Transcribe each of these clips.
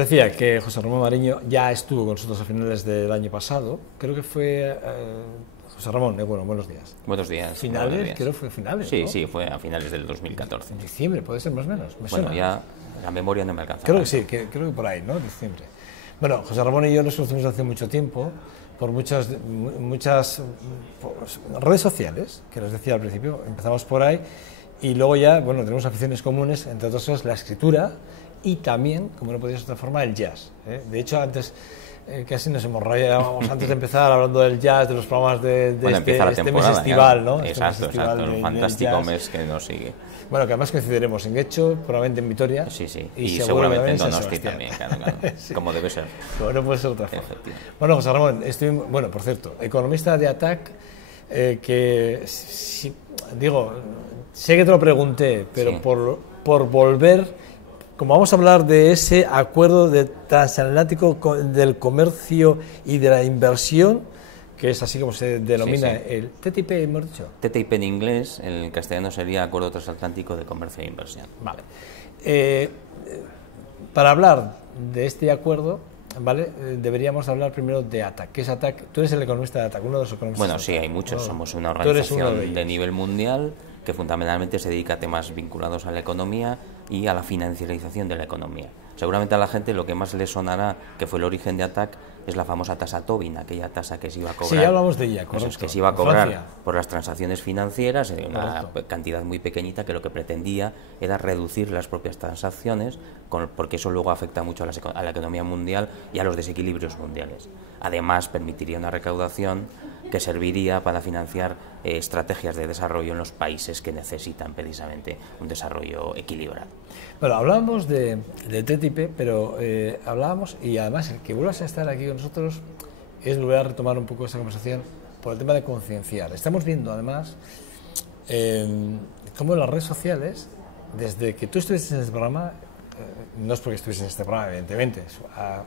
decía que José Ramón Mariño ya estuvo con nosotros a finales del año pasado. Creo que fue José Ramón, bueno, buenos días. Buenos días. Finales, buenos días. creo que fue finales, Sí, ¿no? sí, fue a finales del 2014. En diciembre, puede ser más o menos. Me Bueno, suena. ya la memoria no me alcanza. Creo que sí, creo que por ahí, ¿no? Diciembre. Bueno, José Ramón y yo nos conocemos hace mucho tiempo por muchas redes sociales, que les decía al principio, empezamos por ahí y luego ya, bueno, tenemos aficiones comunes, entre otras cosas la escritura y también, como no podía ser de otra forma, el jazz. De hecho, antes casi nos hemos rayado antes de empezar hablando del jazz, de los programas de bueno, este mes estival, ¿no? Exacto, exacto, el fantástico mes que nos sigue. Bueno, que además coincidiremos en Guecho, probablemente en Vitoria. Sí, sí, y seguramente en Donosti también, claro. Sí. Como debe ser. Como no puede ser otra forma. Bueno, José Ramón, bueno, por cierto, economista de ATAC, que, digo, sé que te lo pregunté, pero sí. por volver, como vamos a hablar de ese acuerdo transatlántico del comercio y de la inversión, que es así como se denomina, sí, sí. El TTIP, hemos dicho. TTIP en inglés, en castellano sería Acuerdo Transatlántico de Comercio e Inversión. Vale. Para hablar de este acuerdo, ¿vale? Deberíamos hablar primero de ATAC. ¿Qué es ATAC? Tú eres el economista de ATAC, uno de los economistas. Bueno, sí, hay muchos. Somos una organización de nivel mundial que fundamentalmente se dedica a temas vinculados a la economía y a la financiarización de la economía. Seguramente a la gente lo que más le sonará, que fue el origen de ATAC, es la famosa tasa Tobin, aquella tasa que se iba a cobrar. Sí, ya hablamos de ella, correcto. Que se iba a cobrar por las transacciones financieras, una cantidad muy pequeñita que lo que pretendía era reducir las propias transacciones, porque eso luego afecta mucho a la economía mundial y a los desequilibrios mundiales. Además, permitiría una recaudación que serviría para financiar estrategias de desarrollo en los países que necesitan precisamente un desarrollo equilibrado. Bueno, hablábamos de TTIP, pero hablábamos, y además el que vuelvas a estar aquí con nosotros es volver a retomar un poco esta conversación por el tema de concienciar. Estamos viendo además cómo las redes sociales, desde que tú estuviste en este programa, no es porque estuviste en este programa, evidentemente, ha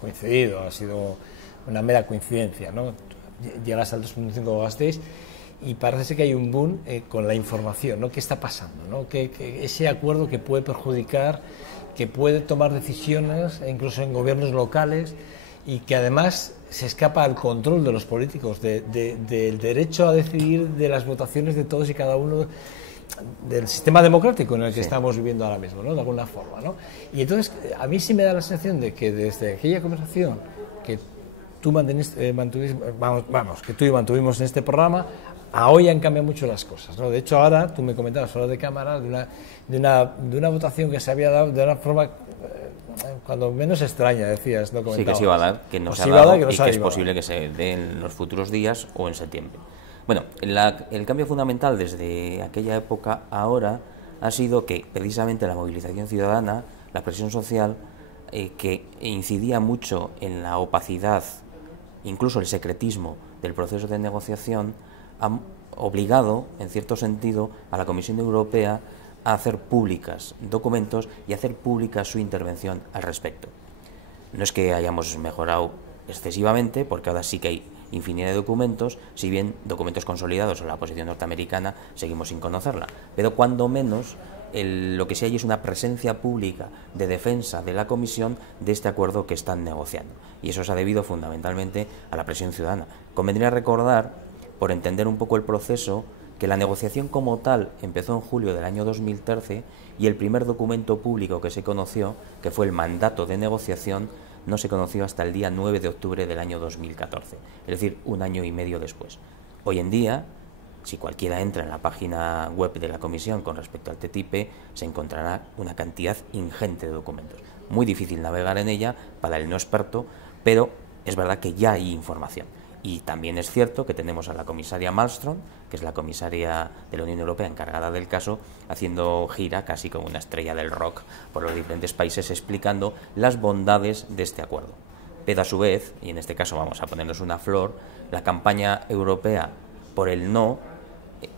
coincidido, ha sido una mera coincidencia, ¿no? Llegas al 2.5 Gasteiz y parece que hay un boom con la información, ¿no? ¿Qué está pasando? ¿No? Que ese acuerdo que puede perjudicar, que puede tomar decisiones, incluso en gobiernos locales, y que además se escapa al control de los políticos, del derecho a decidir de las votaciones de todos y cada uno, del sistema democrático en el que estamos viviendo ahora mismo, ¿no? De alguna forma, ¿no? Y entonces a mí sí me da la sensación de que desde aquella conversación que tú que tú y mantuvimos en este programa, a hoy han cambiado mucho las cosas, ¿no? De hecho, ahora tú me comentabas fuera de cámara de una votación que se había dado de una forma cuando menos extraña, decías, ¿no? Sí, que se iba a dar, que no se ha dado y que es posible que se dé en los futuros días o en septiembre. Bueno, el cambio fundamental desde aquella época a ahora ha sido que precisamente la movilización ciudadana, la presión social, que incidía mucho en la opacidad, incluso el secretismo del proceso de negociación, ha obligado, en cierto sentido, a la Comisión Europea a hacer públicas documentos y a hacer pública su intervención al respecto. No es que hayamos mejorado excesivamente, porque ahora sí que hay infinidad de documentos, si bien documentos consolidados o la posición norteamericana seguimos sin conocerla, pero cuando menos lo que sí hay es una presencia pública de defensa de la Comisión de este acuerdo que están negociando, y eso se ha debido fundamentalmente a la presión ciudadana. Convendría recordar, por entender un poco el proceso, que la negociación como tal empezó en julio del año 2013 y el primer documento público que se conoció, que fue el mandato de negociación, no se conoció hasta el día 9 de octubre del año 2014, es decir, un año y medio después. Hoy en día, si cualquiera entra en la página web de la Comisión con respecto al TTIP, se encontrará una cantidad ingente de documentos. Muy difícil navegar en ella para el no experto, pero es verdad que ya hay información. Y también es cierto que tenemos a la comisaria Malmström, que es la comisaria de la Unión Europea encargada del caso, haciendo gira casi como una estrella del rock por los diferentes países explicando las bondades de este acuerdo. Pero a su vez, y en este caso vamos a ponernos una flor, la campaña europea por el no,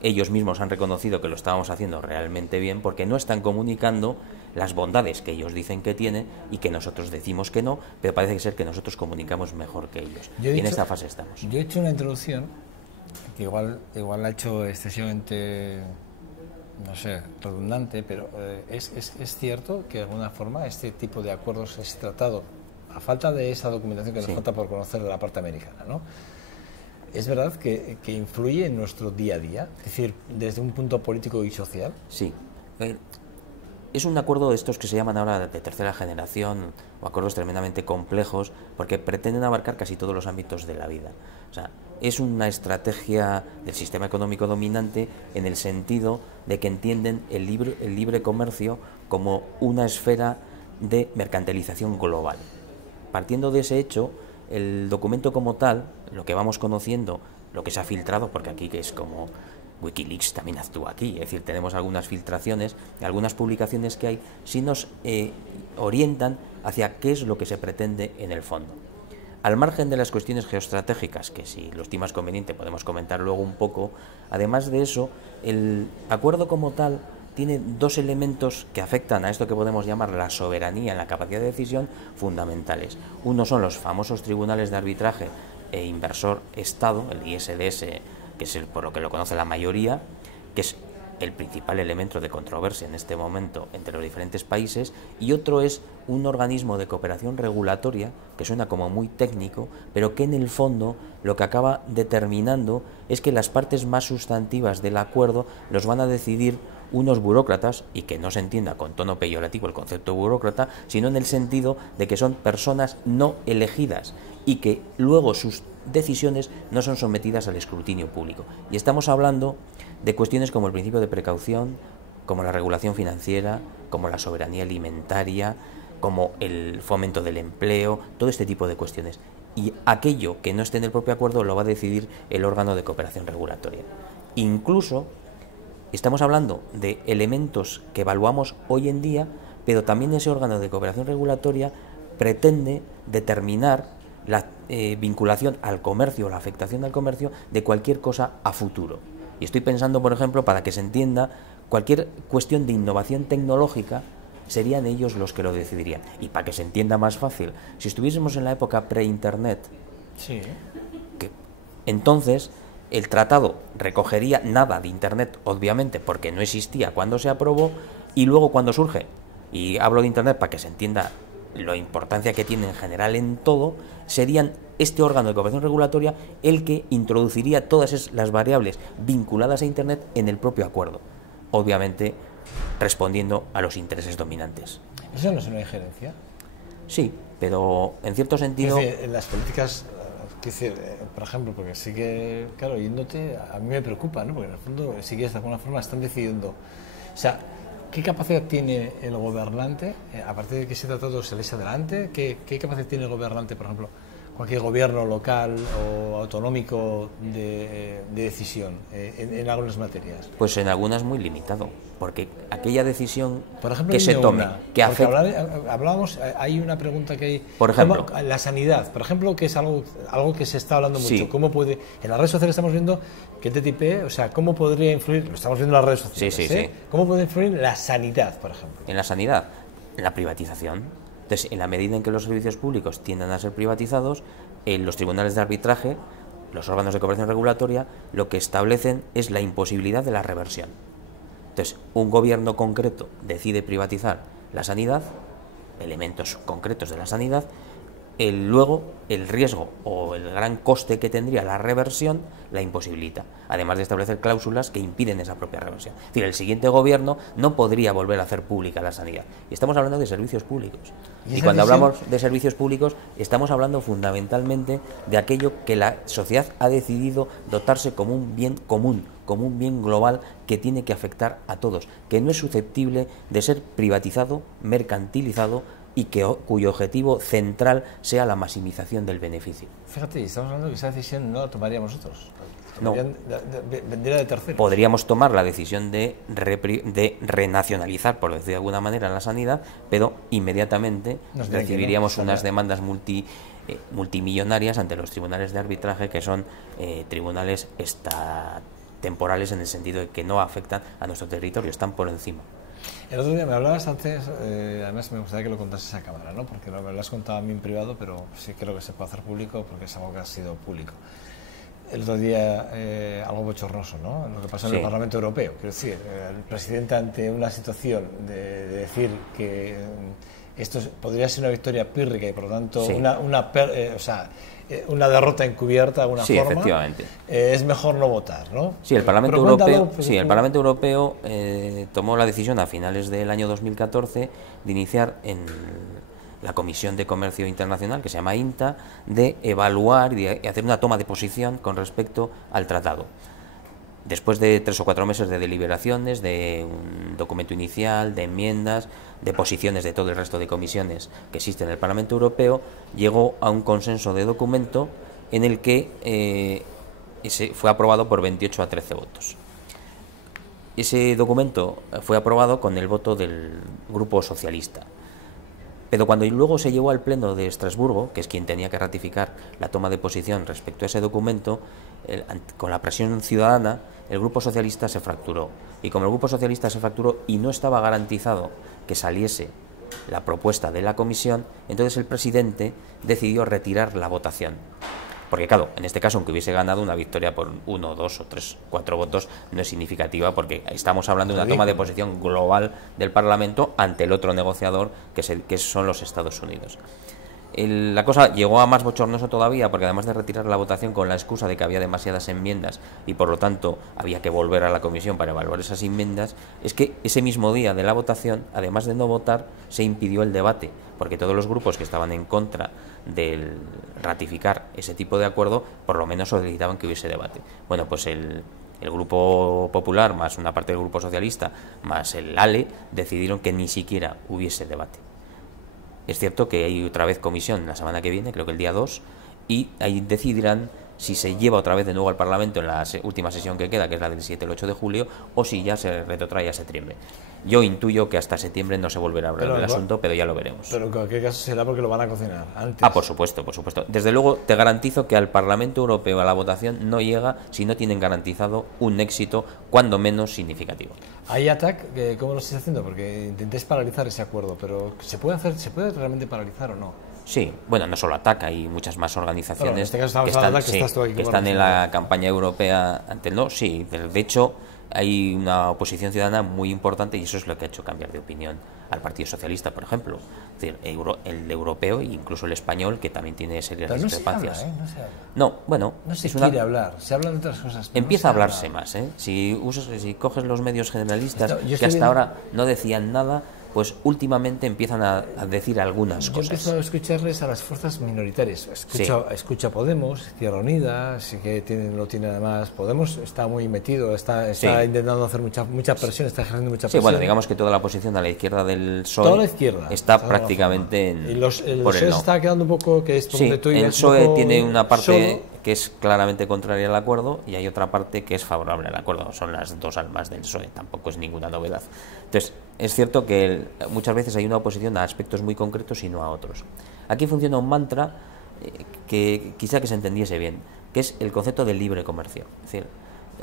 ellos mismos han reconocido que lo estábamos haciendo realmente bien porque no están comunicando las bondades que ellos dicen que tiene y que nosotros decimos que no, pero parece ser que nosotros comunicamos mejor que ellos. Y en esta fase estamos. Yo he hecho una introducción que igual la he hecho excesivamente no sé, redundante, pero es cierto que de alguna forma este tipo de acuerdos, ese tratado, a falta de esa documentación que nos falta por conocer de la parte americana, ¿no? ¿Es verdad que influye en nuestro día a día? Es decir, desde un punto político y social. Sí. Es un acuerdo de estos que se llaman ahora de tercera generación, o acuerdos tremendamente complejos, porque pretenden abarcar casi todos los ámbitos de la vida. O sea, es una estrategia del sistema económico dominante en el sentido de que entienden el libre comercio como una esfera de mercantilización global. Partiendo de ese hecho, el documento como tal, lo que vamos conociendo, lo que se ha filtrado, porque aquí que es como Wikileaks también actúa aquí, es decir, tenemos algunas filtraciones, algunas publicaciones que hay, sí nos orientan hacia qué es lo que se pretende en el fondo. Al margen de las cuestiones geoestratégicas, que si lo estimas conveniente podemos comentar luego un poco, además de eso, el acuerdo como tal tiene dos elementos que afectan a esto que podemos llamar la soberanía en la capacidad de decisión fundamentales. Uno son los famosos tribunales de arbitraje e inversor-Estado, el ISDS, que es por lo que lo conoce la mayoría, que es el principal elemento de controversia en este momento entre los diferentes países, y otro es un organismo de cooperación regulatoria, que suena como muy técnico, pero que en el fondo lo que acaba determinando es que las partes más sustantivas del acuerdo los van a decidir unos burócratas, y que no se entienda con tono peyorativo el concepto burócrata, sino en el sentido de que son personas no elegidas y que luego sus decisiones no son sometidas al escrutinio público. Y estamos hablando de cuestiones como el principio de precaución, como la regulación financiera, como la soberanía alimentaria, como el fomento del empleo, todo este tipo de cuestiones. Y aquello que no esté en el propio acuerdo lo va a decidir el órgano de cooperación regulatoria. Incluso estamos hablando de elementos que evaluamos hoy en día, pero también ese órgano de cooperación regulatoria pretende determinar la vinculación al comercio, la afectación al comercio de cualquier cosa a futuro. Y estoy pensando, por ejemplo, para que se entienda, cualquier cuestión de innovación tecnológica serían ellos los que lo decidirían. Y para que se entienda más fácil, si estuviésemos en la época pre-internet, sí, entonces el tratado recogería nada de internet, obviamente, porque no existía cuando se aprobó, y luego cuando surge, y hablo de internet para que se entienda la importancia que tiene en general en todo, serían este órgano de cooperación regulatoria el que introduciría todas las variables vinculadas a internet en el propio acuerdo, obviamente respondiendo a los intereses dominantes. ¿Eso no es una injerencia? Sí, pero en cierto sentido... Es decir, en las políticas, por ejemplo, porque sí que, claro, oyéndote, a mí me preocupa, ¿no? Porque en el fondo sí que de alguna forma están decidiendo. O sea, ¿qué capacidad tiene el gobernante, a partir de que ese tratado se le eche adelante? ¿Qué capacidad tiene el gobernante, por ejemplo, cualquier gobierno local o autonómico de decisión en algunas materias? Pues en algunas muy limitado, porque aquella decisión, por ejemplo, que se tome, que afecta... Hablábamos, hay una pregunta que hay... Por ejemplo... La sanidad, por ejemplo, que es algo que se está hablando mucho. Sí. ¿Cómo puede...? En las redes sociales estamos viendo que el TTIP, o sea, ¿cómo podría influir? Lo estamos viendo en las redes sociales, sí. ¿Cómo puede influir en la sanidad, por ejemplo? En la sanidad, en la privatización. Entonces, en la medida en que los servicios públicos tiendan a ser privatizados, en los tribunales de arbitraje, los órganos de cooperación regulatoria, lo que establecen es la imposibilidad de la reversión. Entonces, un gobierno concreto decide privatizar la sanidad, elementos concretos de la sanidad, luego el riesgo o el gran coste que tendría la reversión la imposibilita, además de establecer cláusulas que impiden esa propia reversión. Es decir, el siguiente gobierno no podría volver a hacer pública la sanidad. Y estamos hablando de servicios públicos. Y cuando hablamos de servicios públicos, estamos hablando fundamentalmente de aquello que la sociedad ha decidido dotarse como un bien común, como un bien global que tiene que afectar a todos, que no es susceptible de ser privatizado, mercantilizado, y cuyo objetivo central sea la maximización del beneficio. Fíjate, estamos hablando de que esa decisión no la tomaríamos nosotros. No. Vendría de terceros. Podríamos tomar la decisión de renacionalizar, por decir de alguna manera, la sanidad, pero inmediatamente recibiríamos unas demandas multimillonarias ante los tribunales de arbitraje, que son tribunales temporales en el sentido de que no afectan a nuestro territorio, están por encima. El otro día me hablabas antes, además me gustaría que lo contases a cámara, ¿no? Porque me lo has contado a mí en privado, pero sí creo que se puede hacer público porque es algo que ha sido público. el otro día algo bochornoso, ¿no? Lo que pasó en el Parlamento Europeo. Quiero decir, el presidente, ante una situación de decir que esto podría ser una victoria pírrica y por lo tanto una derrota encubierta de alguna forma, efectivamente. Es mejor no votar, ¿no? Sí, el Parlamento Europeo tomó la decisión a finales del año 2014 de iniciar en la Comisión de Comercio Internacional, que se llama INTA, de evaluar y hacer una toma de posición con respecto al tratado. Después de 3 o 4 meses de deliberaciones, de un documento inicial, de enmiendas, de posiciones de todo el resto de comisiones que existen en el Parlamento Europeo, llegó a un consenso de documento en el que fue aprobado por 28 a 13 votos. Ese documento fue aprobado con el voto del Grupo Socialista. Pero cuando luego se llevó al Pleno de Estrasburgo, que es quien tenía que ratificar la toma de posición respecto a ese documento, con la presión ciudadana, el Grupo Socialista se fracturó. Y como el Grupo Socialista se fracturó y no estaba garantizado que saliese la propuesta de la Comisión, entonces el presidente decidió retirar la votación. Porque claro, en este caso, aunque hubiese ganado, una victoria por 1, 2 o 3, 4 votos no es significativa, porque estamos hablando de una toma de posición global del Parlamento ante el otro negociador, que son los Estados Unidos. La cosa llegó a más bochornoso todavía, porque además de retirar la votación con la excusa de que había demasiadas enmiendas y por lo tanto había que volver a la comisión para evaluar esas enmiendas, es que ese mismo día de la votación, además de no votar, se impidió el debate, porque todos los grupos que estaban en contra de ratificar ese tipo de acuerdo, por lo menos solicitaban que hubiese debate. Bueno, pues el Grupo Popular, más una parte del Grupo Socialista, más el ALE, decidieron que ni siquiera hubiese debate. Es cierto que hay otra vez comisión la semana que viene, creo que el día 2, y ahí decidirán si se lleva otra vez de nuevo al Parlamento en la última sesión que queda, que es la del 7 o el 8 de julio, o si ya se retrotrae a septiembre. Yo intuyo que hasta septiembre no se volverá a hablar del asunto, pero ya lo veremos. Pero en cualquier caso será porque lo van a cocinar antes. Por supuesto, por supuesto. Desde luego te garantizo que al Parlamento Europeo a la votación no llega si no tienen garantizado un éxito cuando menos significativo. Hay ATAC, ¿cómo lo estáis haciendo? Porque intentéis paralizar ese acuerdo, pero ¿se puede realmente paralizar o no? Sí, bueno, no solo ATAC, hay muchas más organizaciones que están en la campaña europea ante el no. Sí, de hecho hay una oposición ciudadana muy importante y eso es lo que ha hecho cambiar de opinión al Partido Socialista, por ejemplo. Es decir, el europeo e incluso el español, que también tiene serias discrepancias. No se habla, No, bueno, no se quiere hablar, se hablan de otras cosas. Empieza a hablarse más, ¿eh? Si coges los medios generalistas que hasta ahora no decían nada, pues últimamente empiezan a decir algunas cosas. Yo empiezo a escucharles a las fuerzas minoritarias. Escucha a Podemos, Izquierda Unida, sí que lo tiene además. Podemos está muy metido, está intentando hacer mucha presión, está ejerciendo mucha presión. Sí, bueno, digamos que toda la oposición a la izquierda del PSOE toda la izquierda, está prácticamente en. Y el PSOE está quedando un poco, que es por donde tú el PSOE tiene una parte que es claramente contraria al acuerdo y hay otra parte que es favorable al acuerdo. Son las dos almas del PSOE, tampoco es ninguna novedad. Entonces, es cierto que muchas veces hay una oposición a aspectos muy concretos y no a otros. Aquí funciona un mantra que quizá que se entendiese bien, que es el concepto del libre comercio. Es decir,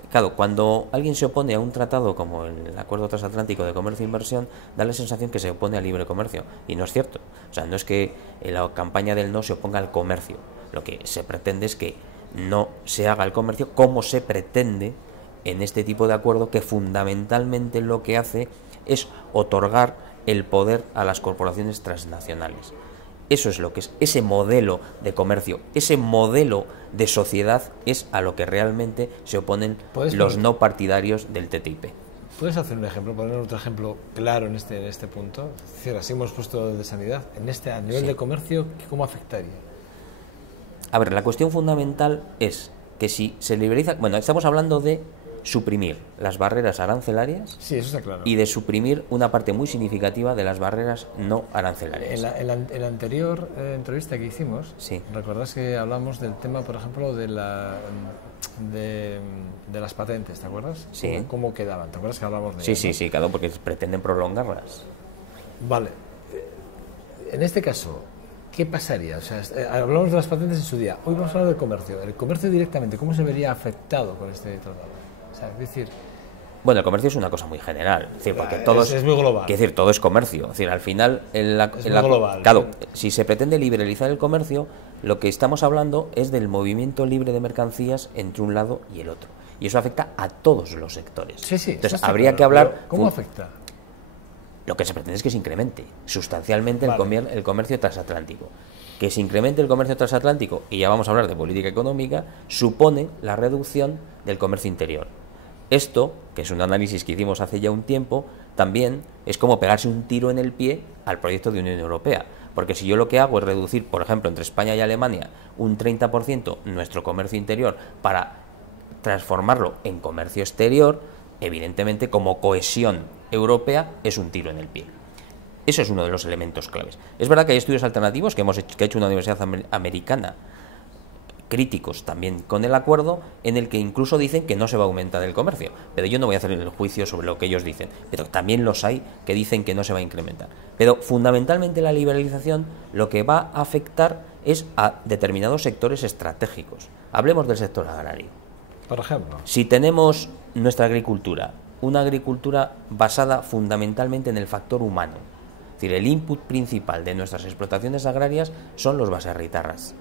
claro, cuando alguien se opone a un tratado como el Acuerdo Transatlántico de Comercio e Inversión, da la sensación que se opone al libre comercio, y no es cierto. O sea, no es que en la campaña del no se oponga al comercio, lo que se pretende es que no se haga el comercio como se pretende en este tipo de acuerdo, que fundamentalmente lo que hace es otorgar el poder a las corporaciones transnacionales. Eso es lo que es ese modelo de comercio, ese modelo de sociedad es a lo que realmente se oponen los no partidarios del TTIP. ¿Puedes hacer un ejemplo, poner otro ejemplo claro en este punto? Es decir, así hemos puesto de sanidad. A nivel de comercio, ¿cómo afectaría? A ver, la cuestión fundamental es que si se liberaliza... Bueno, estamos hablando de suprimir las barreras arancelarias, sí, eso está claro, y de suprimir una parte muy significativa de las barreras no arancelarias. En la anterior entrevista que hicimos, ¿recuerdas que hablamos del tema, por ejemplo, de las patentes? ¿Te acuerdas? Sí. ¿Cómo quedaban? ¿Te acuerdas que hablamos de ellas? Sí, claro, porque pretenden prolongarlas. Vale. En este caso, ¿qué pasaría? O sea, hablamos de las patentes en su día. Hoy vamos a hablar del comercio. El comercio directamente, ¿cómo se vería afectado con este tratado? O sea, es decir, Bueno, el comercio es una cosa muy general, es decir, porque todo es muy global. Es decir, todo es comercio. Es decir, al final, global, claro, sí. si se pretende liberalizar el comercio, lo que estamos hablando es del movimiento libre de mercancías entre un lado y el otro. Y eso afecta a todos los sectores. Sí, sí. Entonces, habría que hablar... ¿Cómo afecta? Lo que se pretende es que se incremente sustancialmente el comercio transatlántico. Que se incremente el comercio transatlántico, y ya vamos a hablar de política económica, supone la reducción del comercio interior. Esto, que es un análisis que hicimos hace ya un tiempo, también es como pegarse un tiro en el pie al proyecto de Unión Europea. Porque si yo lo que hago es reducir, por ejemplo, entre España y Alemania un 30% nuestro comercio interior para transformarlo en comercio exterior, evidentemente como cohesión europea es un tiro en el pie. Eso es uno de los elementos claves. Es verdad que hay estudios alternativos que ha hecho una universidad americana, críticos también con el acuerdo, en el que incluso dicen que no se va a aumentar el comercio, pero yo no voy a hacer el juicio sobre lo que ellos dicen, pero también los hay que dicen que no se va a incrementar. Pero fundamentalmente la liberalización lo que va a afectar es a determinados sectores estratégicos. Hablemos del sector agrario. Por ejemplo, si tenemos nuestra agricultura, una agricultura basada fundamentalmente en el factor humano, es decir, el input principal de nuestras explotaciones agrarias son los baserritarras.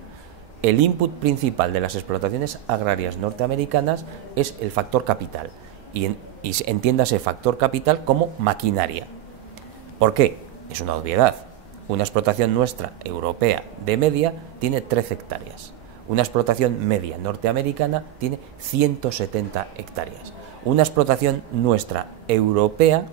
El input principal de las explotaciones agrarias norteamericanas es el factor capital, y entiéndase factor capital como maquinaria. ¿Por qué? Es una obviedad. Una explotación nuestra, europea, de media, tiene 13 hectáreas. Una explotación media norteamericana tiene 170 hectáreas. Una explotación nuestra, europea,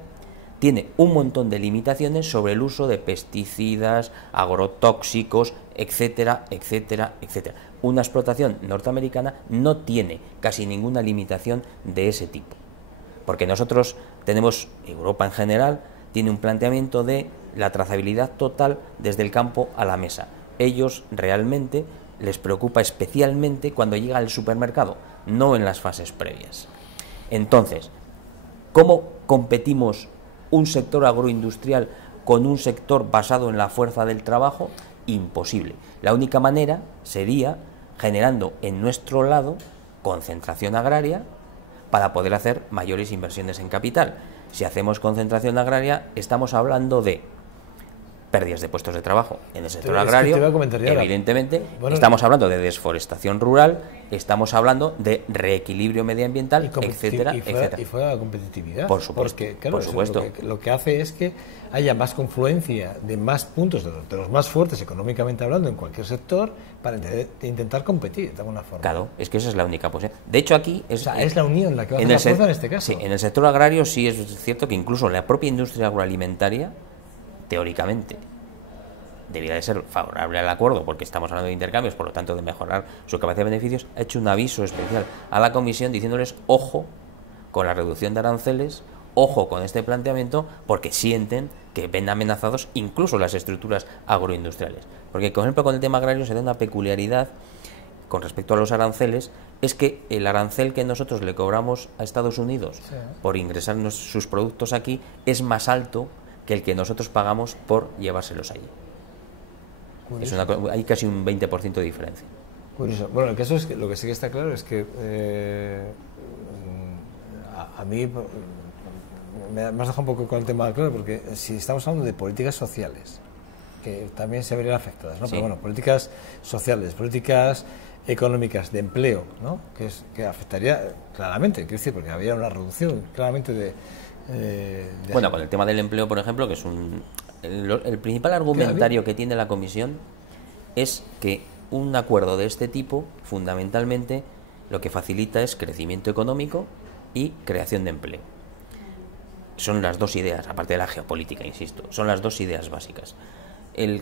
tiene un montón de limitaciones sobre el uso de pesticidas, agrotóxicos, etcétera, etcétera, etcétera. Una explotación norteamericana no tiene casi ninguna limitación de ese tipo. Porque nosotros tenemos, Europa en general, tiene un planteamiento de la trazabilidad total desde el campo a la mesa. Ellos realmente les preocupa especialmente cuando llega al supermercado, no en las fases previas. Entonces, ¿cómo competimos un sector agroindustrial con un sector basado en la fuerza del trabajo? Imposible. La única manera sería generando en nuestro lado concentración agraria para poder hacer mayores inversiones en capital. Si hacemos concentración agraria, estamos hablando de pérdidas de puestos de trabajo en el sector agrario, evidentemente, estamos hablando de desforestación rural, estamos hablando de reequilibrio medioambiental, etcétera, etcétera. Y fuera de la competitividad. Por supuesto. Porque, claro, por supuesto. Lo que hace es que haya más confluencia de más puntos, de los más fuertes económicamente hablando en cualquier sector, para intentar competir de alguna forma. Claro, es que esa es la única posibilidad. De hecho, aquí es la unión la que va a hacer la fuerza en este caso. Sí, en el sector agrario sí es cierto que incluso la propia industria agroalimentaria, teóricamente, debería de ser favorable al acuerdo, porque estamos hablando de intercambios, por lo tanto de mejorar su capacidad de beneficios, ha hecho un aviso especial a la Comisión diciéndoles ojo con la reducción de aranceles, ojo con este planteamiento, porque sienten que ven amenazados incluso las estructuras agroindustriales. Porque, por ejemplo, con el tema agrario se da una peculiaridad con respecto a los aranceles, es que el arancel que nosotros le cobramos a Estados Unidos por ingresar sus productos aquí es más alto que el que nosotros pagamos por llevárselos allí. Hay casi un 20% de diferencia. Curioso. Bueno, el caso es que lo que sí que está claro es que a mí me has dejado un poco con el tema claro, porque si estamos hablando de políticas sociales, que también se verían afectadas, ¿no? Sí. Pero bueno, políticas sociales, políticas económicas de empleo, ¿no? Que afectaría claramente, quiero decir, porque habría una reducción claramente de bueno, con el tema del empleo, por ejemplo, que es el principal argumentario que tiene la Comisión es que un acuerdo de este tipo, fundamentalmente, lo que facilita es crecimiento económico y creación de empleo. Son las dos ideas, aparte de la geopolítica, insisto, son las dos ideas básicas.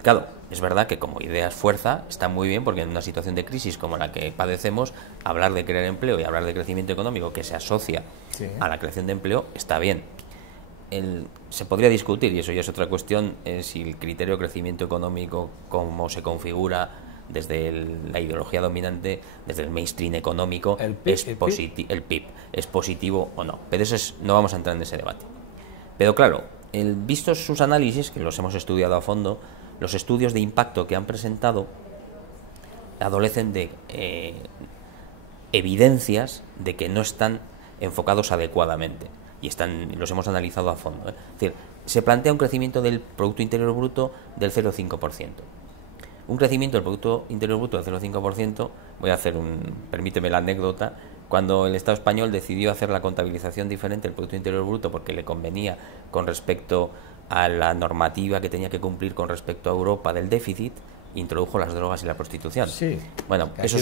Claro, es verdad que como ideas fuerza está muy bien, porque en una situación de crisis como la que padecemos, hablar de crear empleo y hablar de crecimiento económico que se asocia a la creación de empleo está bien. Se podría discutir, y eso ya es otra cuestión, si el criterio de crecimiento económico, como se configura desde la ideología dominante, desde el mainstream económico, el PIB, es positivo o no. Pero no vamos a entrar en ese debate. Pero claro, vistos sus análisis, que los hemos estudiado a fondo, los estudios de impacto que han presentado adolecen de evidencias de que no están enfocados adecuadamente. y los hemos analizado a fondo. Es decir, se plantea un crecimiento del Producto Interior Bruto del 0,5%. Un crecimiento del Producto Interior Bruto del 0,5%, permíteme la anécdota, cuando el Estado español decidió hacer la contabilización diferente del Producto Interior Bruto porque le convenía con respecto a la normativa que tenía que cumplir con respecto a Europa del déficit, introdujo las drogas y la prostitución. Sí, bueno, eso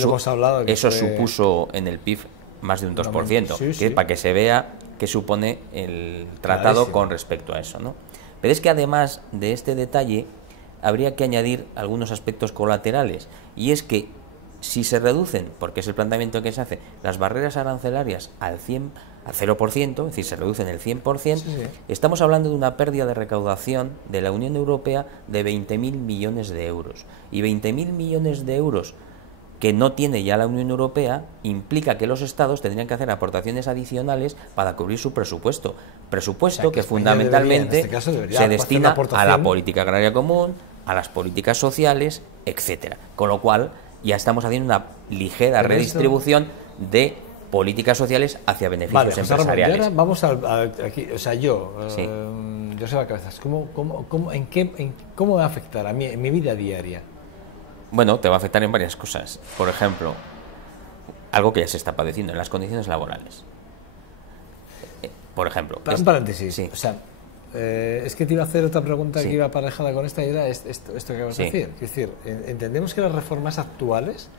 supuso en el PIB más de un 2%, sí. Para que se vea qué supone el tratado con respecto a eso, ¿no? Pero es que además de este detalle habría que añadir algunos aspectos colaterales, y es que si se reducen, porque es el planteamiento que se hace, las barreras arancelarias al 0%, es decir, se reducen el 100%, estamos hablando de una pérdida de recaudación de la Unión Europea de 20.000 millones de euros. Y 20.000 millones de euros que no tiene ya la Unión Europea implica que los Estados tendrían que hacer aportaciones adicionales para cubrir su presupuesto. Presupuesto que fundamentalmente se destina a la política agraria común, a las políticas sociales, etcétera. Con lo cual ya estamos haciendo una ligera redistribución de políticas sociales hacia beneficios empresariales. Y ahora vamos aquí, o sea, yo sé la cabeza, ¿cómo me va a afectar a mí en mi vida diaria? Bueno, te va a afectar en varias cosas. Por ejemplo, algo que ya se está padeciendo en las condiciones laborales. Por ejemplo. Un paréntesis. Sí. O sea, es que te iba a hacer otra pregunta que iba aparejada con esta, y era esto que vas a decir. Es decir, entendemos que las reformas actuales,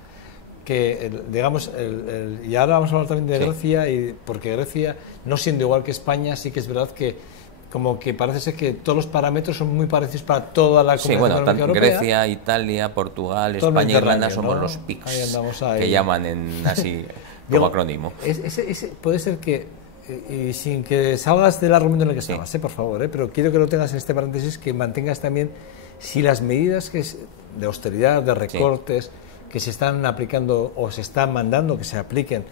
que digamos, y ahora vamos a hablar también de Grecia, y porque Grecia, no siendo igual que España, sí que es verdad que como que parece ser que todos los parámetros son muy parecidos para toda la comunidad económica europea. Grecia, Italia, Portugal, España y Irlanda somos los PICs, que llaman así como acrónimo. Puede ser que, y sin que salgas del argumento en el que estabas, por favor, pero quiero que lo tengas en este paréntesis, que mantengas también si las medidas de austeridad, de recortes, que se están aplicando o se están mandando que se apliquen,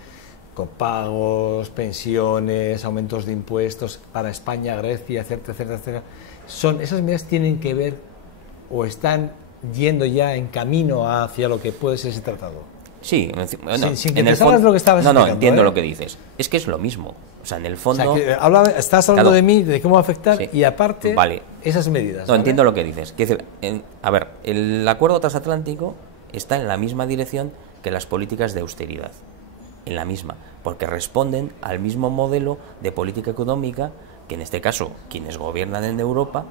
copagos, pensiones, aumentos de impuestos para España, Grecia, etcétera, esas medidas tienen que ver o están yendo ya en camino hacia lo que puede ser ese tratado. Sí, bueno, sin que te salgas lo que estabas explicando. No, entiendo lo que dices. Es que es lo mismo. O sea, en el fondo... O sea, estás hablando de mí, de cómo va a afectar, y aparte, esas medidas. No, entiendo lo que dices. A ver, el acuerdo transatlántico está en la misma dirección que las políticas de austeridad. En la misma, porque responden al mismo modelo de política económica que en este caso quienes gobiernan en Europa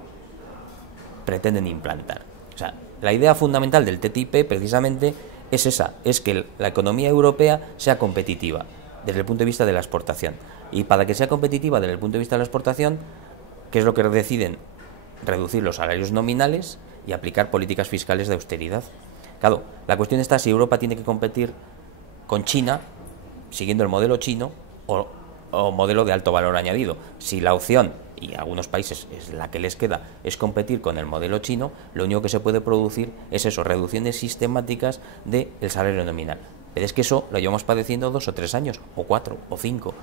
pretenden implantar. O sea, la idea fundamental del TTIP precisamente es esa, es que la economía europea sea competitiva desde el punto de vista de la exportación. Y para que sea competitiva desde el punto de vista de la exportación, ¿qué es lo que deciden? Reducir los salarios nominales y aplicar políticas fiscales de austeridad. Claro, la cuestión está si Europa tiene que competir con China, siguiendo el modelo chino o modelo de alto valor añadido. Si la opción, y a algunos países es la que les queda, es competir con el modelo chino, lo único que se puede producir es eso, reducciones sistemáticas del salario nominal. Pero es que eso lo llevamos padeciendo 2 o 3 años, o 4 o 5.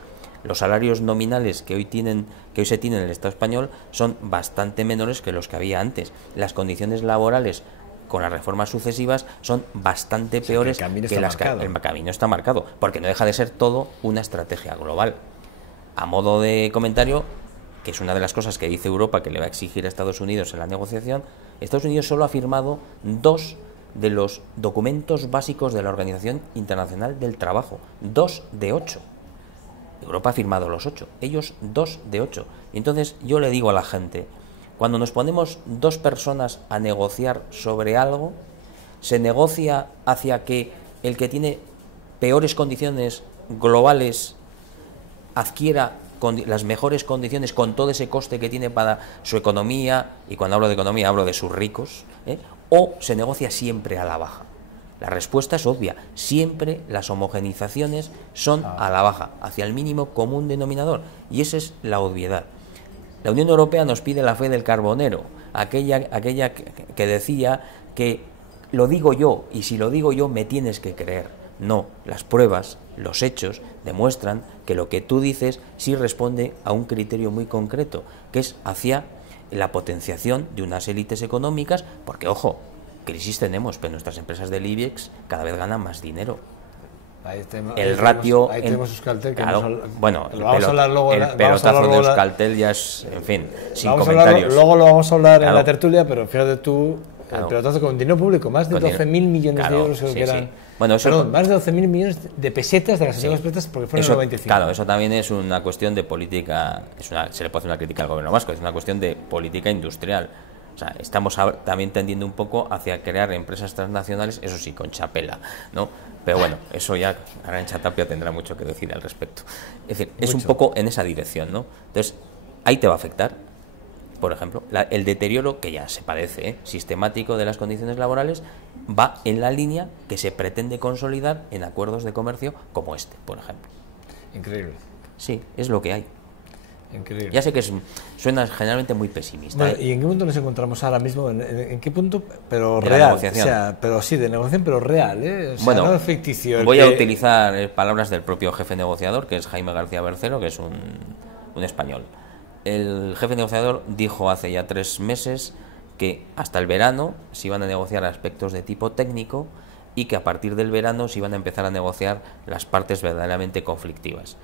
Los salarios nominales que hoy se tienen en el Estado español son bastante menores que los que había antes. Las condiciones laborales con las reformas sucesivas son bastante peores que las que el camino está marcado, porque no deja de ser todo una estrategia global. A modo de comentario, que es una de las cosas que dice Europa que le va a exigir a Estados Unidos en la negociación, Estados Unidos solo ha firmado 2 de los documentos básicos de la Organización Internacional del Trabajo, 2 de 8. Europa ha firmado los 8, ellos 2 de 8. Y entonces yo le digo a la gente, cuando nos ponemos 2 personas a negociar sobre algo, se negocia hacia que el que tiene peores condiciones globales adquiera las mejores condiciones con todo ese coste que tiene para su economía, y cuando hablo de economía hablo de sus ricos, o se negocia siempre a la baja. La respuesta es obvia, siempre las homogenizaciones son a la baja, hacia el mínimo común denominador, y esa es la obviedad. La Unión Europea nos pide la fe del carbonero, aquella que decía que lo digo yo, y si lo digo yo me tienes que creer. No, las pruebas, los hechos demuestran que lo que tú dices sí responde a un criterio muy concreto, que es hacia la potenciación de unas élites económicas, porque ojo, crisis tenemos, pero nuestras empresas del IBEX cada vez ganan más dinero. el ratio... Ahí tenemos Euskaltel, que claro, bueno, vamos a hablar luego, el pelotazo de Euskaltel ya es, en fin, sin comentarios. Luego lo vamos a hablar en la tertulia, pero fíjate tú, el pelotazo con dinero público, más de 12.000 millones de euros creo que eran. Bueno, eso, perdón, más de 12.000 millones de pesetas de las antiguas pesetas, porque fueron el 95. Claro, eso también es una cuestión de política, se le puede hacer una crítica al gobierno vasco, es una cuestión de política industrial. O sea, estamos también tendiendo un poco hacia crear empresas transnacionales, eso sí, con chapela, ¿no? Pero bueno, eso ya Arantxa Tapia tendrá mucho que decir al respecto. Es decir, es un poco en esa dirección, ¿no? Entonces, ahí te va a afectar, por ejemplo, el deterioro que ya se padece, sistemático de las condiciones laborales, va en la línea que se pretende consolidar en acuerdos de comercio como este, por ejemplo. Increíble. Sí, es lo que hay. Increíble. Ya sé que suena generalmente muy pesimista. Bueno, ¿y en qué punto nos encontramos ahora mismo? ¿En qué punto? Pero de real. La negociación. O sea, pero sí, de negociación, pero real, ¿eh? O sea, bueno, no ficticio. Voy a utilizar palabras del propio jefe negociador, que es Jaime García Bercero, que es un español. El jefe negociador dijo hace ya 3 meses que hasta el verano se iban a negociar aspectos de tipo técnico y que a partir del verano se iban a empezar a negociar las partes verdaderamente conflictivas.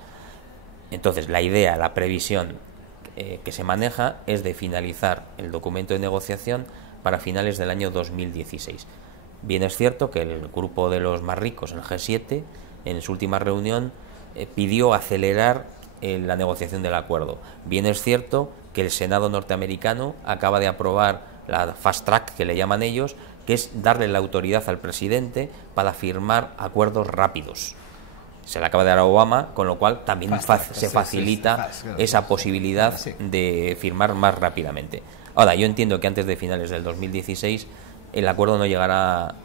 Entonces, la idea, la previsión que se maneja es de finalizar el documento de negociación para finales del año 2016. Bien es cierto que el grupo de los más ricos, el G7, en su última reunión pidió acelerar la negociación del acuerdo. Bien es cierto que el Senado norteamericano acaba de aprobar la fast track, que le llaman ellos, que es darle la autoridad al presidente para firmar acuerdos rápidos. Se le acaba de dar a Obama, con lo cual también se facilita esa posibilidad de firmar más rápidamente. Ahora, yo entiendo que antes de finales del 2016 el acuerdo no llegará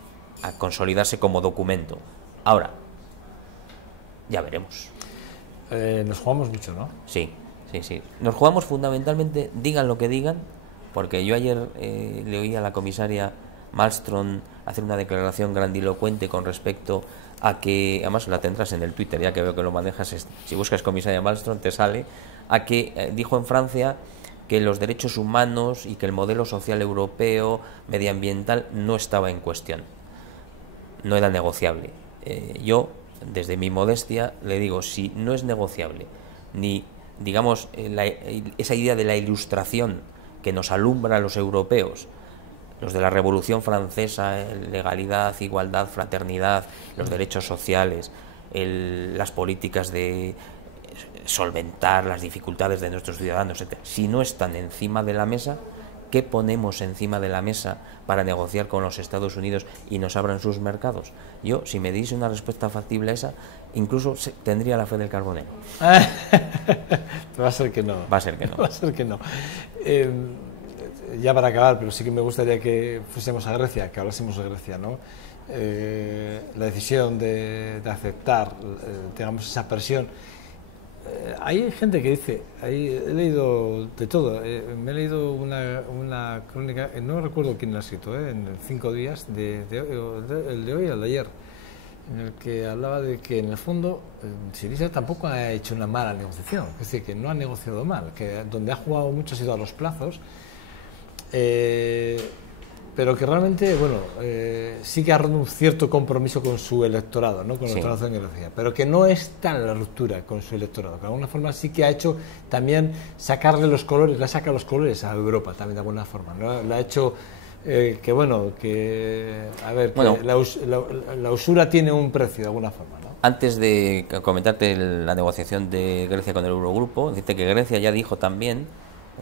a consolidarse como documento. Ahora, ya veremos. Nos jugamos mucho, ¿no? Sí. Nos jugamos fundamentalmente, digan lo que digan, porque yo ayer le oí a la comisaria Malmström hacer una declaración grandilocuente con respecto a que, además la tendrás en el Twitter, ya que veo que lo manejas, si buscas comisaria Malmström te sale, a que dijo en Francia que los derechos humanos y que el modelo social europeo medioambiental no estaba en cuestión, no era negociable. Yo, desde mi modestia, le digo, si no es negociable, ni, digamos, esa idea de la ilustración que nos alumbra a los europeos, los de la Revolución Francesa, legalidad, igualdad, fraternidad, los derechos sociales, las políticas de solventar las dificultades de nuestros ciudadanos, etc. Si no están encima de la mesa, ¿qué ponemos encima de la mesa para negociar con los Estados Unidos y nos abran sus mercados? Yo, si me diese una respuesta factible a esa, incluso tendría la fe del Carbonero. Va a ser que no. Va a ser que no. Va a ser que no. Ya para acabar, pero sí que me gustaría que fuésemos a Grecia, que hablásemos de Grecia, ¿no? La decisión de aceptar, digamos, esa presión. Hay gente que dice, he leído de todo, me he leído una crónica, no recuerdo quién la ha escrito, en 5 días, el de hoy al de ayer, en el que hablaba de que en el fondo Syriza tampoco ha hecho una mala negociación, es decir, que no ha negociado mal, que donde ha jugado mucho ha sido a los plazos, pero que realmente, bueno, sí que ha roto un cierto compromiso con su electorado, ¿no? Con el electorado en Grecia, pero que no es tan la ruptura con su electorado, que de alguna forma sí que ha hecho también sacarle los colores, le ha sacado los colores a Europa también de alguna forma, ¿no? Le ha hecho que, bueno, que, a ver, bueno, que la usura tiene un precio de alguna forma, ¿no? Antes de comentarte la negociación de Grecia con el Eurogrupo, decirte que Grecia ya dijo también,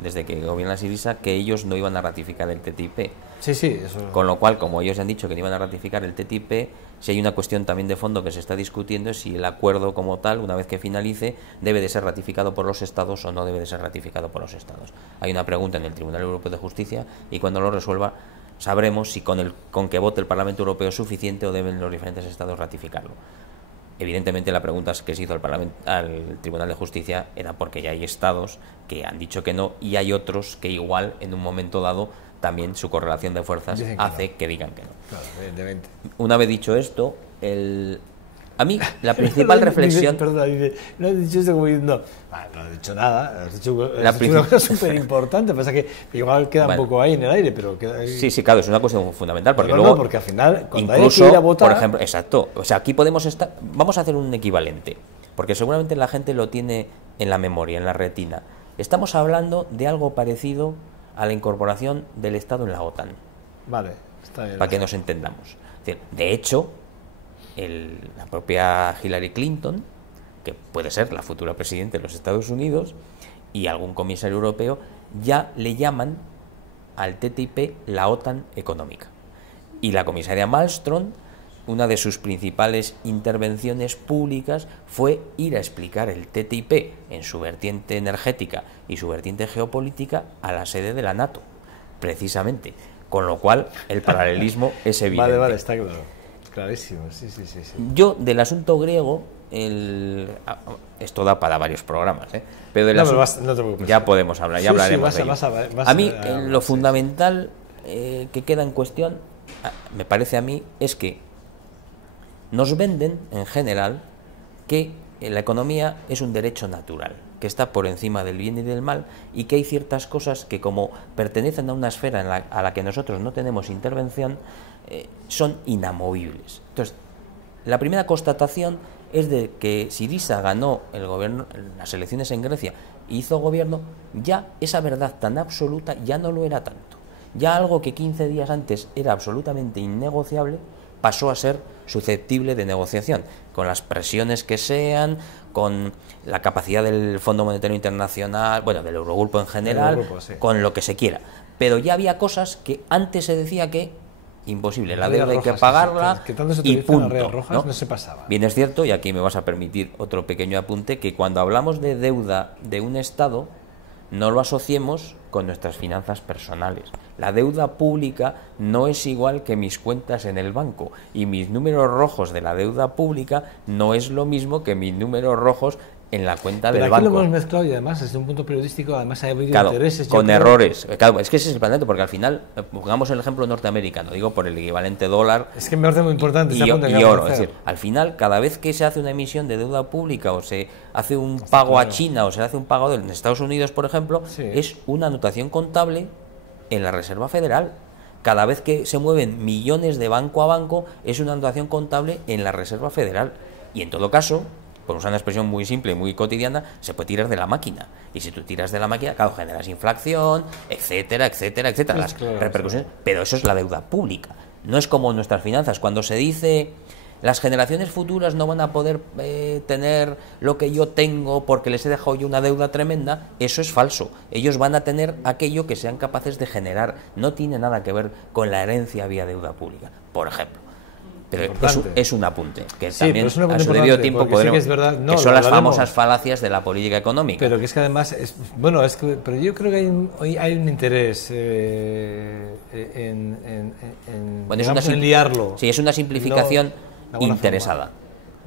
desde que gobierna Syriza, que ellos no iban a ratificar el TTIP. Sí, eso. Con lo cual, como ellos han dicho que no iban a ratificar el TTIP, si hay una cuestión también de fondo que se está discutiendo es si el acuerdo como tal, una vez que finalice, debe de ser ratificado por los Estados o no debe de ser ratificado por los Estados. Hay una pregunta en el Tribunal Europeo de Justicia y cuando lo resuelva sabremos si con que vote el Parlamento Europeo es suficiente o deben los diferentes Estados ratificarlo. Evidentemente la pregunta que se hizo al Tribunal de Justicia era porque ya hay estados que han dicho que no y hay otros que igual en un momento dado también su correlación de fuerzas hace que digan que no. Claro, evidentemente. Una vez dicho esto, A mí, la principal reflexión... Perdona, no has dicho esto como diciendo, no has dicho nada, has dicho una cosa súper importante, pasa que igual queda un poco ahí en el aire, pero queda ahí... Sí, claro, es una cuestión fundamental, porque luego... porque al final, cuando incluso, hay que ir a votar... por ejemplo, exacto, o sea, aquí podemos estar... Vamos a hacer un equivalente, porque seguramente la gente lo tiene en la memoria, en la retina. Estamos hablando de algo parecido a la incorporación del Estado en la OTAN. Vale, está bien. Para que nos entendamos. De hecho, la propia Hillary Clinton, que puede ser la futura presidenta de los Estados Unidos, y algún comisario europeo, ya le llaman al TTIP la OTAN económica. Y la comisaria Malmström, una de sus principales intervenciones públicas fue ir a explicar el TTIP en su vertiente energética y su vertiente geopolítica a la sede de la NATO, precisamente. Con lo cual, el paralelismo es evidente. Vale, está claro. Clarísimo, sí. Yo, del asunto griego, esto da para varios programas, pero del asunto, no te preocupes. Ya podemos hablar, ya hablaremos de ello. A mí, lo sí. fundamental que queda en cuestión, me parece a mí, es que nos venden, en general, que la economía es un derecho natural, que está por encima del bien y del mal, y que hay ciertas cosas que, como pertenecen a una esfera a la que nosotros no tenemos intervención, son inamovibles. Entonces, la primera constatación es de que Syriza ganó el gobierno, las elecciones en Grecia, y hizo gobierno, ya esa verdad tan absoluta ya no lo era tanto. Ya algo que 15 días antes era absolutamente innegociable, pasó a ser susceptible de negociación, con las presiones que sean, con la capacidad del Fondo Monetario Internacional, bueno, del Eurogrupo en general, sí. Con lo que se quiera. Pero ya había cosas que antes se decía que imposible, la deuda hay que pagarla y punto. No se pasaba. Bien, es cierto, y aquí me vas a permitir otro pequeño apunte, que cuando hablamos de deuda de un Estado, no lo asociemos con nuestras finanzas personales. La deuda pública no es igual que mis cuentas en el banco, y mis números rojos de la deuda pública no es lo mismo que mis números rojos en la cuenta del banco. Pero aquí lo hemos mezclado, y además desde un punto periodístico, además hay intereses. Con errores. Claro, es que ese es el planteamiento, porque al final, pongamos el ejemplo norteamericano, digo por el equivalente dólar. Es que me parece muy importante. Y oro. Es decir, al final, cada vez que se hace una emisión de deuda pública o se hace un pago a China o se hace un pago en Estados Unidos, por ejemplo, es una anotación contable en la Reserva Federal. Cada vez que se mueven millones de banco a banco, es una anotación contable en la Reserva Federal. Y en todo caso, por usar una expresión muy simple y muy cotidiana, se puede tirar de la máquina. Y si tú tiras de la máquina, claro, generas inflación, etcétera, las repercusiones. Pero eso es la deuda pública. No es como nuestras finanzas. Cuando se dice las generaciones futuras no van a poder tener lo que yo tengo porque les he dejado yo una deuda tremenda, eso es falso. Ellos van a tener aquello que sean capaces de generar. No tiene nada que ver con la herencia vía deuda pública, por ejemplo. Pero es un apunte, que también a su debido tiempo podremos, sí que son las famosas falacias de la política económica. Pero que es que además, pero yo creo que hay un interés en liarlo. Sí, es una simplificación interesada.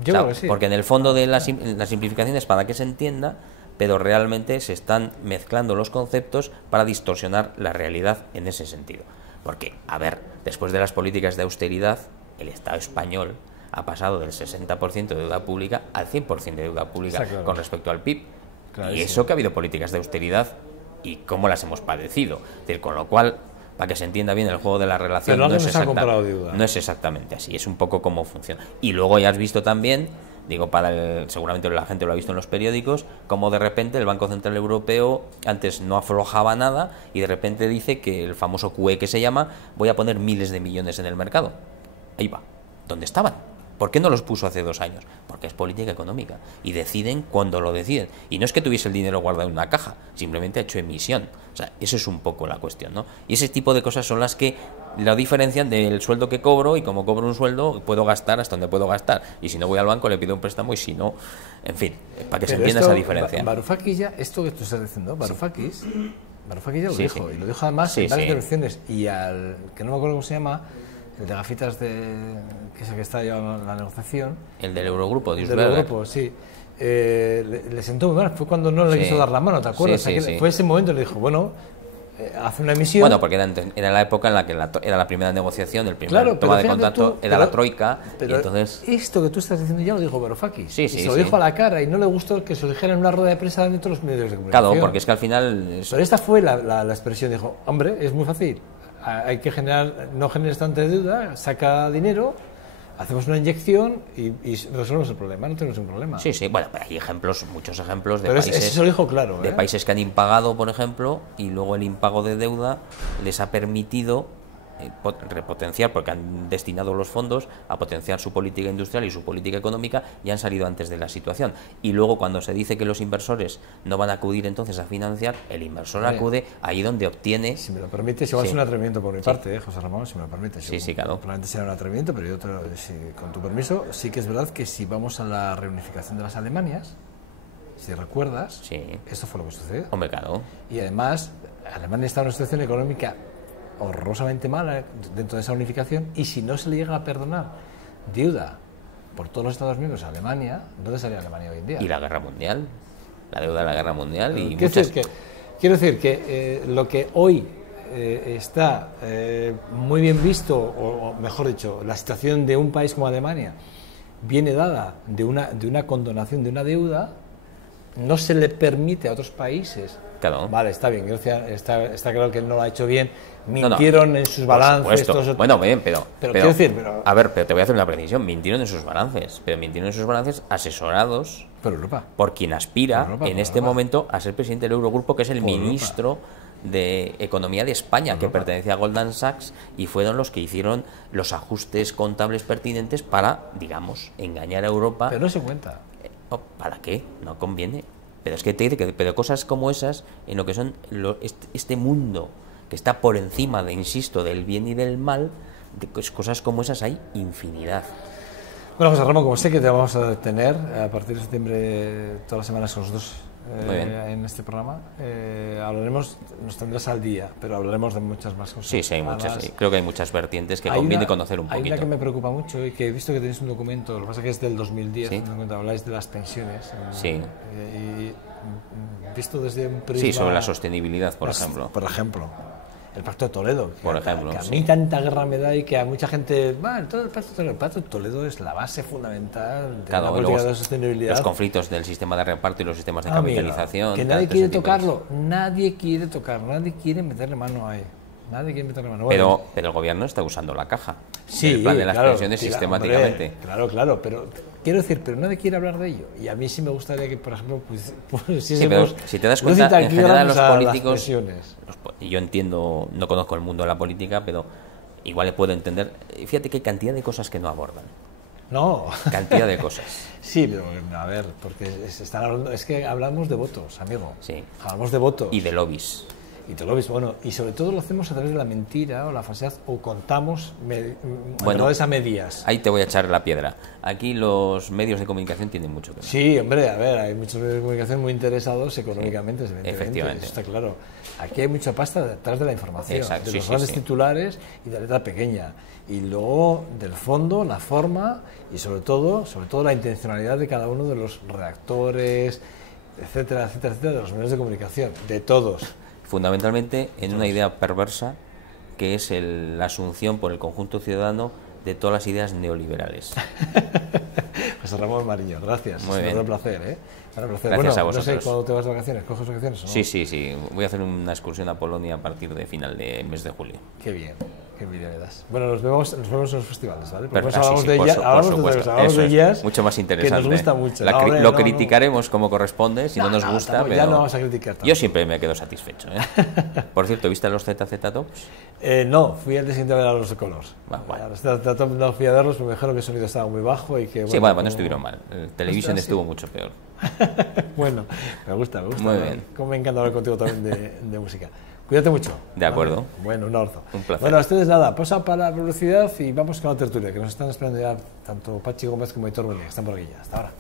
Yo creo que sí. Porque en el fondo de la simplificación es para que se entienda, pero realmente se están mezclando los conceptos para distorsionar la realidad en ese sentido. Porque, a ver, después de las políticas de austeridad, el Estado español ha pasado del 60% de deuda pública al 100% de deuda pública con respecto al PIB. Y eso que ha habido políticas de austeridad y cómo las hemos padecido. Es decir, con lo cual, para que se entienda bien el juego de la relación, no es exactamente así, es un poco cómo funciona. Y luego ya has visto también, digo, seguramente la gente lo ha visto en los periódicos, como de repente el Banco Central Europeo antes no aflojaba nada y de repente dice que el famoso QE que se llama, voy a poner miles de millones en el mercado. Ahí va. ¿Dónde estaban? ¿Por qué no los puso hace 2 años? Porque es política económica. Y deciden cuando lo deciden. Y no es que tuviese el dinero guardado en una caja, simplemente ha hecho emisión. O sea, eso es un poco la cuestión, ¿no? Y ese tipo de cosas son las que lo diferencian del sueldo que cobro, y como cobro un sueldo, puedo gastar hasta donde puedo gastar. Y si no voy al banco, le pido un préstamo, y si no, en fin, para que se entienda esa diferencia. Varoufakis ya, esto que tú estás diciendo, Varoufakis ya lo dijo, y lo dijo además en varias intervenciones. Y al que no me acuerdo cómo se llama, el de gafitas que es el que está llevando la negociación. El del Eurogrupo, del Eurogrupo, sí. Le sentó muy mal. Fue cuando no le quiso dar la mano, ¿te acuerdas? Fue ese momento, le dijo, bueno, hace una emisión. Bueno, porque era la época en la que era la primera negociación, el primer toma de contacto, era la troika. Pero y entonces... esto que tú estás diciendo ya lo dijo Varoufakis. Sí, se lo dijo a la cara y no le gustó que se lo dijera en una rueda de prensa de todos los medios de comunicación. Claro, porque es que al final... Pero esta fue la expresión, dijo, hombre, es muy fácil, hay que generar, no generes tanta deuda, saca dinero, hacemos una inyección y resolvemos el problema, no tenemos un problema. Sí, bueno, pero hay ejemplos, muchos ejemplos de pero países... eso lo dijo claro, de países que han impagado, por ejemplo, y luego el impago de deuda les ha permitido repotenciar, porque han destinado los fondos a potenciar su política industrial y su política económica y han salido antes de la situación. Y luego cuando se dice que los inversores no van a acudir entonces a financiar, el inversor acude ahí donde obtiene... Si me lo permites, igual es un atrevimiento por mi parte, José Ramón, si me lo permites. Sí, claro. Probablemente será un atrevimiento, pero yo, con tu permiso, sí que es verdad que si vamos a la reunificación de las Alemanias, si recuerdas, esto fue lo que sucedió. Hombre, claro. Y además, Alemania está en una situación económica horrorosamente mala dentro de esa unificación, y si no se le llega a perdonar deuda por todos los Estados miembros a Alemania, ¿dónde estaría Alemania hoy en día? Y la guerra mundial, la deuda de la guerra mundial. Y quiero decir que lo que hoy está muy bien visto, o mejor dicho, la situación de un país como Alemania viene dada de una condonación de una deuda, no se le permite a otros países. Claro. Vale, está bien, Grecia está claro que no lo ha hecho bien, mintieron en sus balances. Bueno, bien, pero quiero decir, a ver, pero te voy a hacer una precisión, mintieron en sus balances, pero mintieron en sus balances asesorados por quien aspira en este momento a ser presidente del Eurogrupo, que es el ministro de Economía de España, que pertenece a Goldman Sachs, y fueron los que hicieron los ajustes contables pertinentes para, digamos, engañar a Europa. Pero no se cuenta. ¿Para qué? No conviene. Pero es que te dice que cosas como esas, en lo que son este mundo que está por encima insisto, del bien y del mal, de cosas como esas hay infinidad. Bueno, José Ramón, como sé que te vamos a tener a partir de septiembre todas las semanas con los dos en este programa, hablaremos, nos tendrás al día, pero hablaremos de muchas más cosas. Sí, hay muchas, creo que hay muchas vertientes que conviene conocer un poquito. Hay una que me preocupa mucho y que he visto que tenéis un documento, lo que pasa es que es del 2010, cuando habláis de las pensiones. Y visto desde un prisma... Sí, sobre la sostenibilidad, por ejemplo. Por ejemplo. El Pacto de Toledo, por ejemplo, que a mí tanta guerra me da y que a mucha gente, todo el Pacto de Toledo es la base fundamental de la política de sostenibilidad. Los conflictos del sistema de reparto y los sistemas de capitalización. Que nadie quiere tocarlo, nadie quiere meterle mano ahí. Nadie quiere meterle mano. Pero el gobierno está usando la caja. Sí, el plan de las pensiones sistemáticamente. Hombre, claro, pero quiero decir, pero nadie quiere hablar de ello. Y a mí sí me gustaría que, por ejemplo, pero si te das cuenta, en general los políticos, yo entiendo, no conozco el mundo de la política, pero igual le puedo entender. Fíjate que hay cantidad de cosas que no abordan. No. Cantidad de cosas. Sí, pero a ver, porque es que hablamos de votos, amigo. Sí. Hablamos de votos. Y de lobbies. Y te lo ves, bueno, y sobre todo lo hacemos a través de la mentira o la falsedad, o contamos verdades a medias. Ahí te voy a echar la piedra. Aquí los medios de comunicación tienen mucho que ver. Sí, hombre, a ver, hay muchos medios de comunicación muy interesados económicamente, efectivamente. Eso está claro. Aquí hay mucha pasta detrás de la información, exacto, de los grandes titulares y de la letra pequeña. Y luego del fondo, la forma y sobre todo la intencionalidad de cada uno de los redactores, etcétera, de los medios de comunicación, de todos. Fundamentalmente en una idea perversa que es la asunción por el conjunto ciudadano de todas las ideas neoliberales. José Ramón Mariño, gracias. Muy bien. Un placer, ¿eh? Gracias a vosotros. No sé cuándo te vas de vacaciones, ¿coges vacaciones o no? Sí. Voy a hacer una excursión a Polonia a partir de final del mes de julio. Qué bien. Qué envidia me das. Bueno, nos vemos en los festivales, ¿vale? Pero hablamos de jazz, mucho más interesante. Que nos gusta mucho. Lo criticaremos como corresponde, si no nos gusta, pero ya no vamos a criticar tanto. Yo siempre me quedo satisfecho, ¿eh? Por cierto, ¿viste los ZZ Tops? No, fui al día siguiente a ver a los de Colors. Bueno. Los ZZ Tops no fui a verlos, pero me dijeron que el sonido estaba muy bajo y que... Sí, bueno, no estuvieron mal. El Television estuvo mucho peor. Bueno, me gusta. Muy bien. Como me encanta hablar contigo también de música. Cuídate mucho. De acuerdo. ¿Vale? Bueno, un abrazo. Un placer. Bueno, a ustedes nada, pausa para la publicidad y vamos con la tertulia, que nos están esperando ya tanto Pachi Gómez como Hitor Bonilla, que están por aquí ya. Hasta ahora.